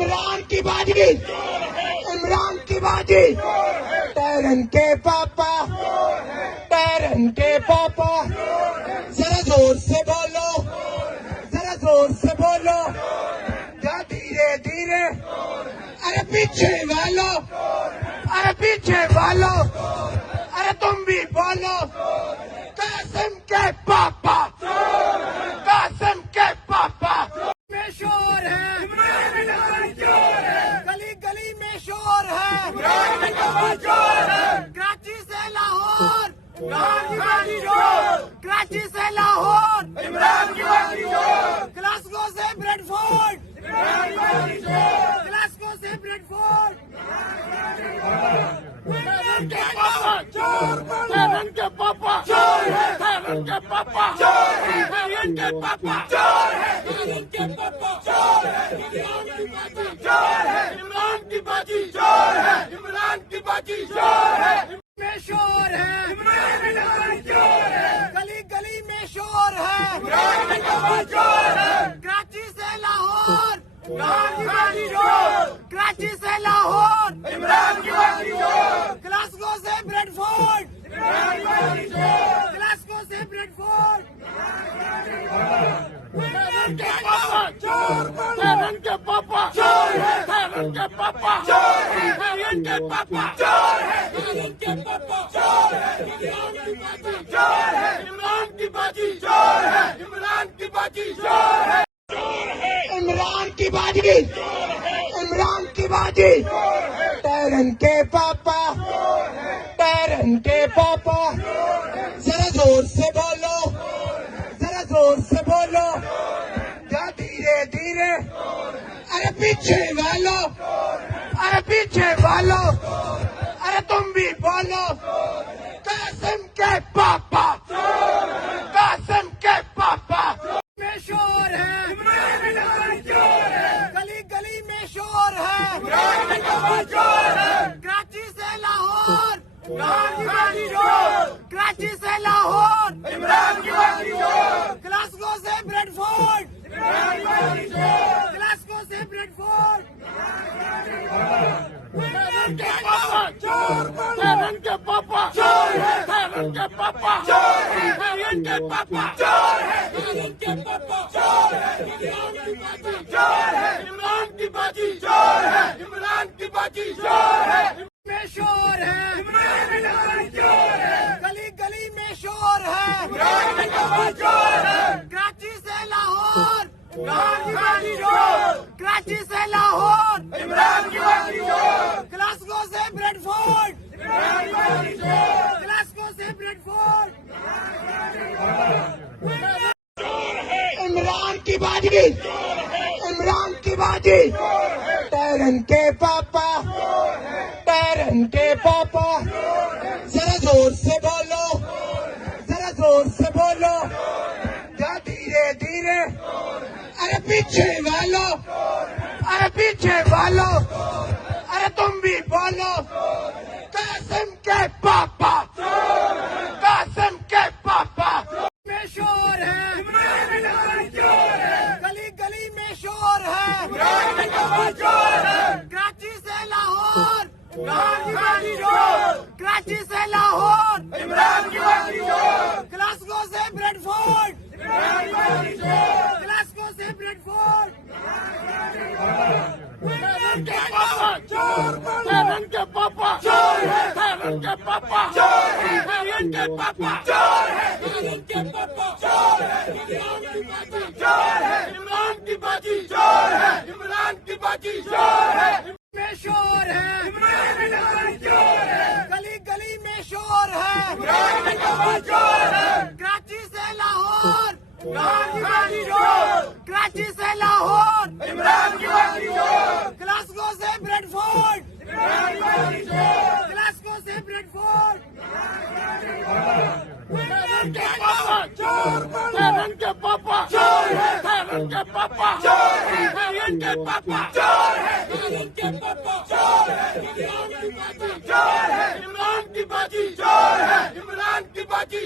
عمران کی باجی، عمران کی باجی، ٹیرن کے پاپا، ٹیرن کے پاپا، ذرا زور سے بولو، ذرا زور سے بولو، یا دھیرے دھیرے، ارے پیچھے والو، ارے پیچھے والو، ارے تم بھی بولو، قاسم کے پاپا، قاسم کے پاپا میں شور ہے، گلی گلی میں شور ہے، کراچی سے لاہور، کراچی سے لاہور، گلاسگو سے بریڈ فورڈ، گلاسگو سے بریڈ فورڈ، کے پاپا کے پاپا کے پاپا کے پاپا عمران کی باجی عمران کی باجی میں شور ہے، گلی گلی میں شور ہے، کراچی سے لاہور، کراچی سے لاہور، گلاسگو سے بریڈ فورڈ، گلاسگو سے بریڈ فورڈ، کے پاپا کے پاپا کے پاپا کے پاپا عمران کی باجی عمران کی باجی عمران کی باجی عمران کی باجی ٹیرن کے پاپا ٹیرن کے پاپا ذرا زور سے بولو ذرا زور سے بولو یا دھیرے دھیرے ارے پیچھے والو ارے پیچھے والو ارے تم بھی بولو قاسم کے پاپا قاسم کے پاپا میں شور ہے گلی گلی میں شور ہے کراچی سے لاہور کراچی سے لاہور گلاسگو سے بریڈ فورڈ گلاسگو سے بریڈ فورڈ کے پاپا کے پاپا کے پاپا کے پاپا عمران کی باجی عمران کی باجی میں شور ہے گلی گلی میں شور ہے کراچی سے لاہور کراچی سے لاہور گلاسگو سے بریڈ فورڈ گلاسگو سے بریڈ فورڈ عمران کی باجی عمران کی باجی ٹیرن کے پاپا ٹیرن کے پاپا ذرا زور سے بولو ذرا زور سے بولو یا دھیرے دھیرے ارے پیچھے والو ارے پیچھے والو ارے تم بھی بولو قاسم کے پاپا قاسم کے پاپا میں شور ہے گلی گلی میں شور ہے کراچی سے لاہور کراچی سے لاہور گلاسگو سے بریڈ فورڈ گلاسگو سے بریڈ فورڈ کے پاپا کے پاپا کے پاپا کے پاپا عمران کی باجی عمران کی باجی میں شور ہے گلی گلی میں شور ہے کراچی سے لاہور کراچی سے لاہور گلاسگو سے بریڈ فورڈ گلاسگو سے بریڈ فورڈ کے پاپا کے پاپا کے پاپا کے پاپا عمران کی باجی عمران کی باجی